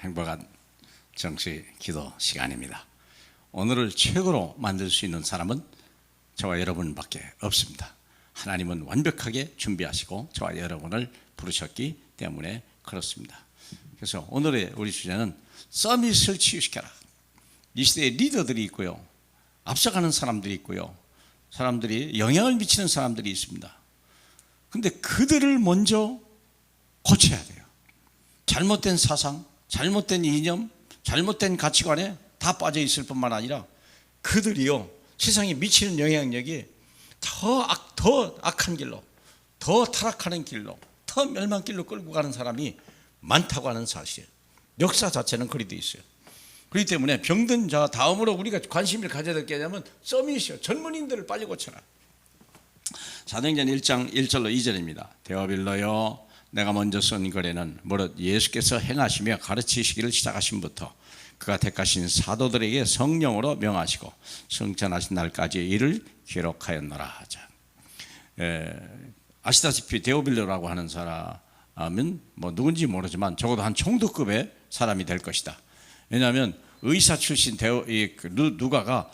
행복한 정시 기도 시간입니다. 오늘을 최고로 만들 수 있는 사람은 저와 여러분밖에 없습니다. 하나님은 완벽하게 준비하시고 저와 여러분을 부르셨기 때문에 그렇습니다. 그래서 오늘의 우리 주제는 서밋을 치유시켜라. 이 시대에 리더들이 있고요, 앞서가는 사람들이 있고요, 사람들이 영향을 미치는 사람들이 있습니다. 근데 그들을 먼저 고쳐야 돼요. 잘못된 사상, 잘못된 이념, 잘못된 가치관에 다 빠져 있을 뿐만 아니라 그들이요, 세상에 미치는 영향력이 더 악한 길로, 더 타락하는 길로, 더 멸망길로 끌고 가는 사람이 많다고 하는 사실, 역사 자체는 그리 돼 있어요. 그렇기 때문에 병든 자 다음으로 우리가 관심을 가져야 될 게 뭐냐면 서밋이요, 젊은이들을 빨리 고쳐라. 사도행전 1장 1절로 2절입니다. 데오빌로여, 내가 먼저 쓴 글에는 무릇 예수께서 행하시며 가르치시기를 시작하신부터 그가 택하신 사도들에게 성령으로 명하시고 승천하신 날까지 이를 기록하였노라 하자. 아시다시피 데오빌로라고 하는 사람은 뭐 누군지 모르지만 적어도 한 총독급의 사람이 될 것이다. 왜냐하면 의사 출신 누가가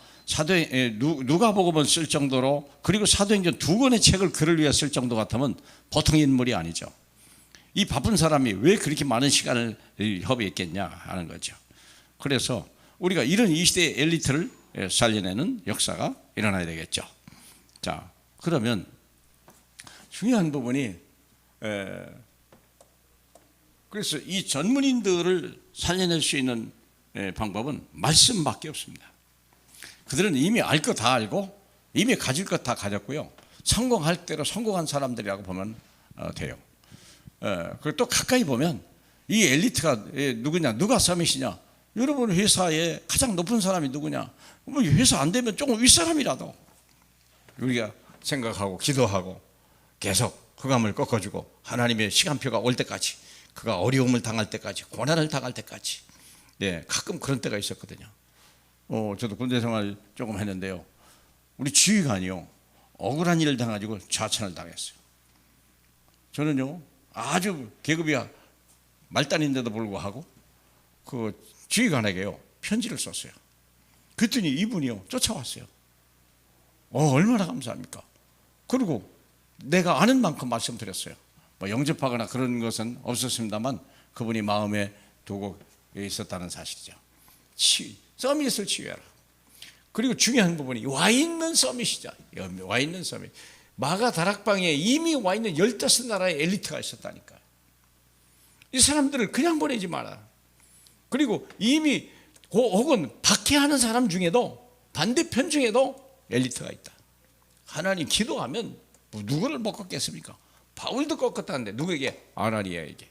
누가복음을 쓸 정도로, 그리고 사도행전 2권의 책을 그를 위해 쓸 정도 같으면 보통 인물이 아니죠. 이 바쁜 사람이 왜 그렇게 많은 시간을 허비했겠냐 하는 거죠. 그래서 우리가 이런 이 시대의 엘리트를 살려내는 역사가 일어나야 되겠죠. 자, 그러면 중요한 부분이, 그래서 이 전문인들을 살려낼 수 있는 방법은 말씀밖에 없습니다. 그들은 이미 알 것 다 알고 이미 가질 것 다 가졌고요, 성공할 대로 성공한 사람들이라고 보면 돼요. 그리고 또 가까이 보면 이 엘리트가 누구냐, 누가 서밋이냐, 여러분 회사에 가장 높은 사람이 누구냐, 뭐 회사 안 되면 조금 윗사람이라도 우리가 생각하고 기도하고 계속 흑암을 꺾어주고 하나님의 시간표가 올 때까지, 그가 어려움을 당할 때까지, 고난을 당할 때까지. 가끔 그런 때가 있었거든요. 저도 군대 생활 조금 했는데요, 우리 지휘관이요, 억울한 일을 당해가지고 좌천을 당했어요. 저는요, 아주 계급이 말단인데도 불구하고 그 지휘관에게요 편지를 썼어요. 그랬더니 이분이요 쫓아왔어요. 얼마나 감사합니까? 그리고 내가 아는 만큼 말씀드렸어요. 뭐 영접하거나 그런 것은 없었습니다만 그분이 마음에 두고 있었다는 사실이죠. 서밋을 치유해라. 그리고 중요한 부분이 와 있는 서밋이죠. 와 있는 서밋. 마가 다락방에 이미 와 있는 15나라의 엘리트가 있었다니까요. 이 사람들을 그냥 보내지 마라. 그리고 이미 혹은 박해하는 사람 중에도, 반대편 중에도 엘리트가 있다. 하나님 기도하면 누구를 못 꺾겠습니까? 바울도 꺾었다는데 누구에게? 아나니아에게.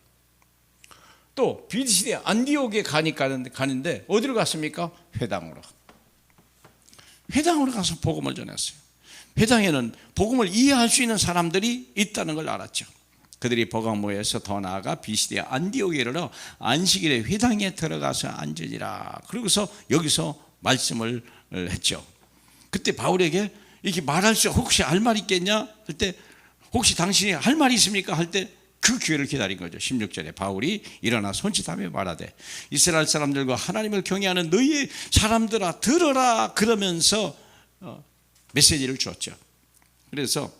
또 비시대 안디옥에 가는데 어디로 갔습니까? 회당으로. 회당으로 가서 복음을 전했어요. 회당에는 복음을 이해할 수 있는 사람들이 있다는 걸 알았죠. 그들이 복음 모여서 더 나아가 비시대 안디옥에 이르러 안식일에 회당에 들어가서 앉으니라. 그러고서 여기서 말씀을 했죠. 그때 바울에게 이렇게 말할 수, 혹시 할 말 있겠냐 할 때, 혹시 당신이 할 말이 있습니까 할 때 그 기회를 기다린 거죠. 16절에 바울이 일어나 손짓하며 말하되 이스라엘 사람들과 하나님을 경외하는 너희의 사람들아 들어라, 그러면서 메시지를 주었죠. 그래서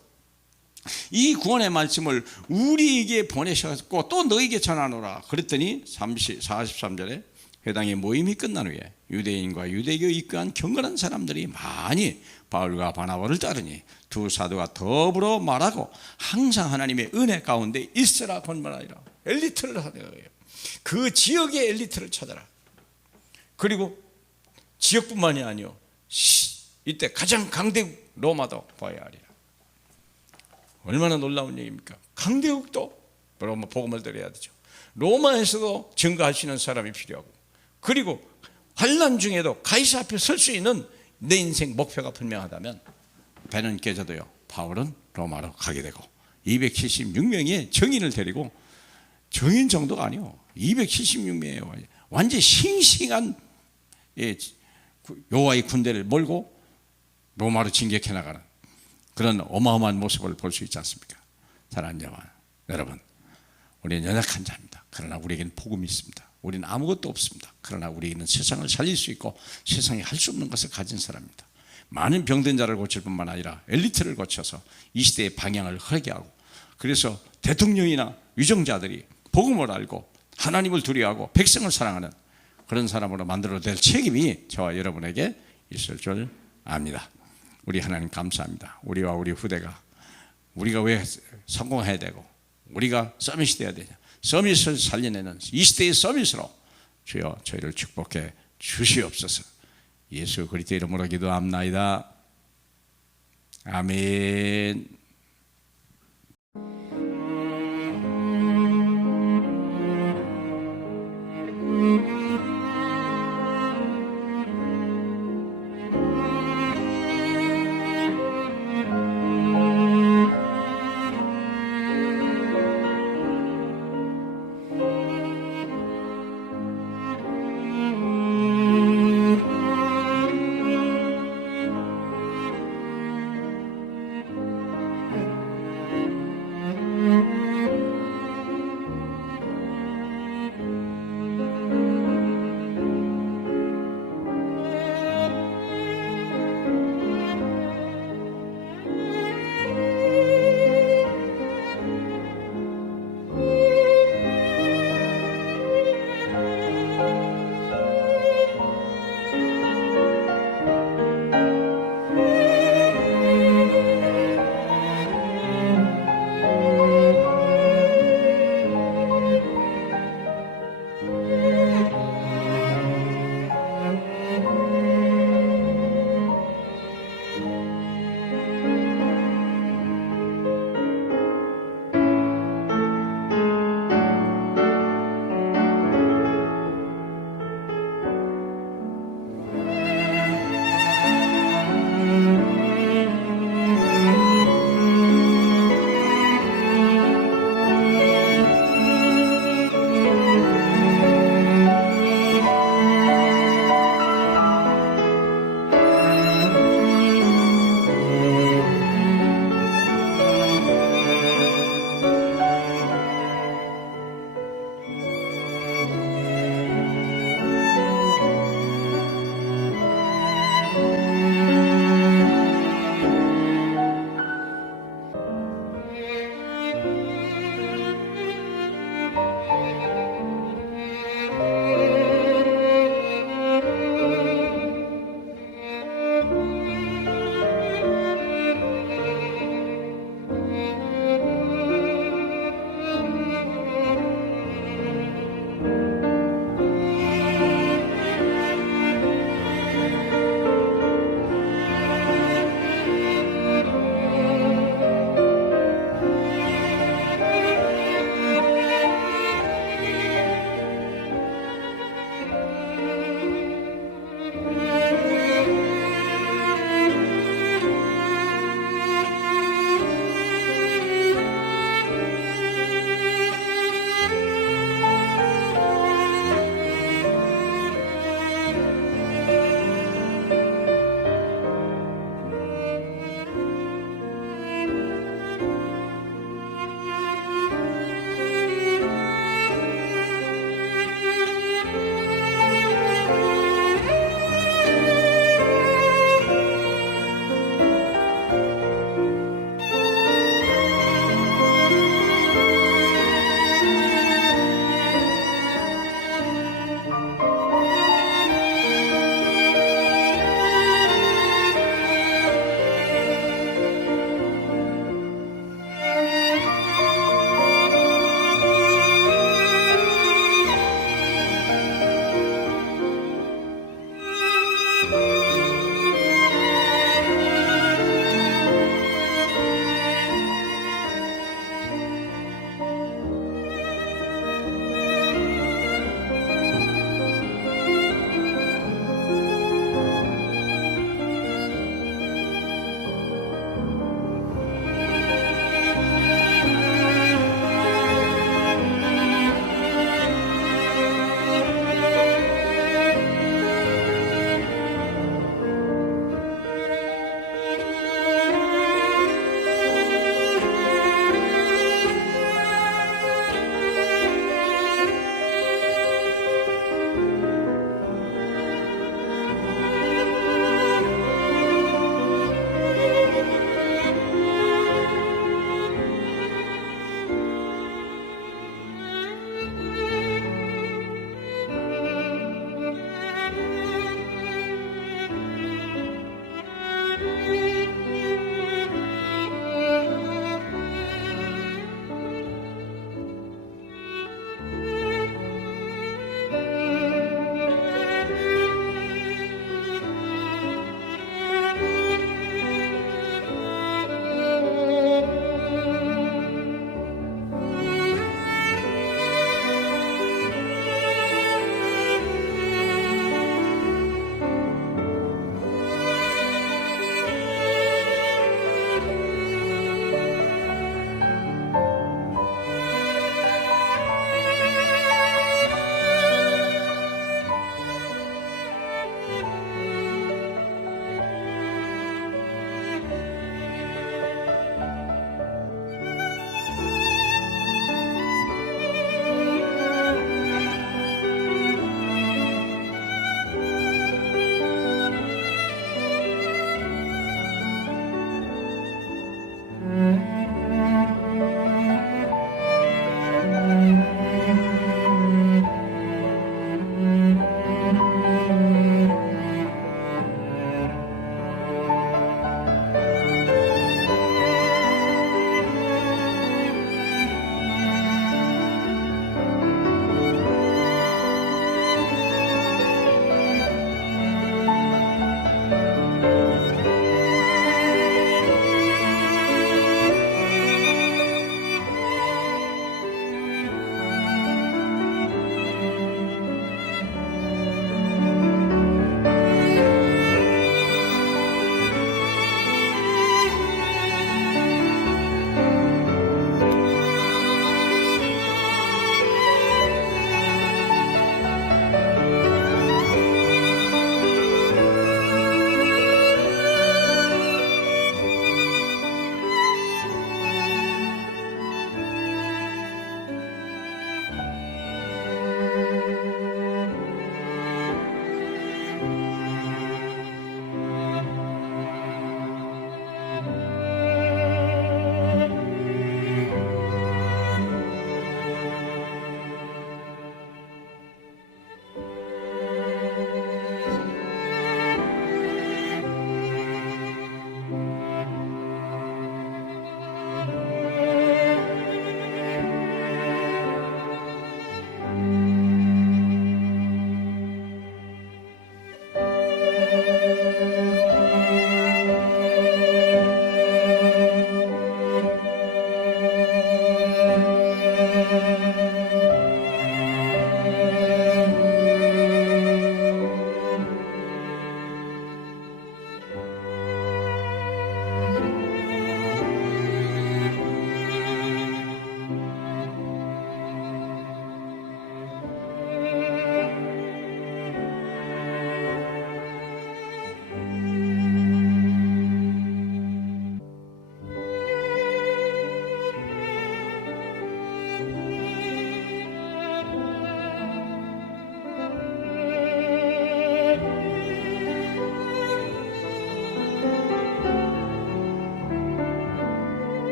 이 구원의 말씀을 우리에게 보내셨고 또 너희에게 전하노라. 그랬더니 43절에 회당의 모임이 끝난 후에 유대인과 유대교 입교한 경건한 사람들이 많이 바울과 바나바를 따르니 두 사도가 더불어 말하고 항상 하나님의 은혜 가운데 있으라 권면하리라. 엘리트를 하는 거예요. 그 지역의 엘리트를 찾아라. 그리고 지역뿐만이 아니요, 이때 가장 강대국 로마도 봐야 하리라. 얼마나 놀라운 얘기입니까? 강대국도 복음을 드려야 되죠. 로마에서도 증거할 수 있는 사람이 필요하고, 그리고 환난 중에도 가이사 앞에 설 수 있는 내 인생 목표가 분명하다면 배는 깨져도요, 바울은 로마로 가게 되고 276명의 정인을 데리고, 정인 정도가 아니요 276명의 완전 싱싱한 여호와의 군대를 몰고 로마로 진격해 나가는 그런 어마어마한 모습을 볼 수 있지 않습니까? 사랑하는 여러분, 우리는 연약한 자입니다. 그러나 우리에게는 복음이 있습니다. 우리는 아무것도 없습니다. 그러나 우리는 세상을 살릴 수 있고 세상에 할 수 없는 것을 가진 사람입니다. 많은 병든 자를 고칠 뿐만 아니라 엘리트를 고쳐서 이 시대의 방향을 흐르게 하고, 그래서 대통령이나 위정자들이 복음을 알고 하나님을 두려워하고 백성을 사랑하는 그런 사람으로 만들어낼 책임이 저와 여러분에게 있을 줄 압니다. 우리 하나님 감사합니다. 우리와 우리 후대가 우리가 왜 성공해야 되고 우리가 서밋이 되어야 되냐, 서밋을 살려내는 이 시대의 서밋으로 주여 저희를 축복해 주시옵소서. 예수 그리스도 이름으로 기도합나이다. 아멘.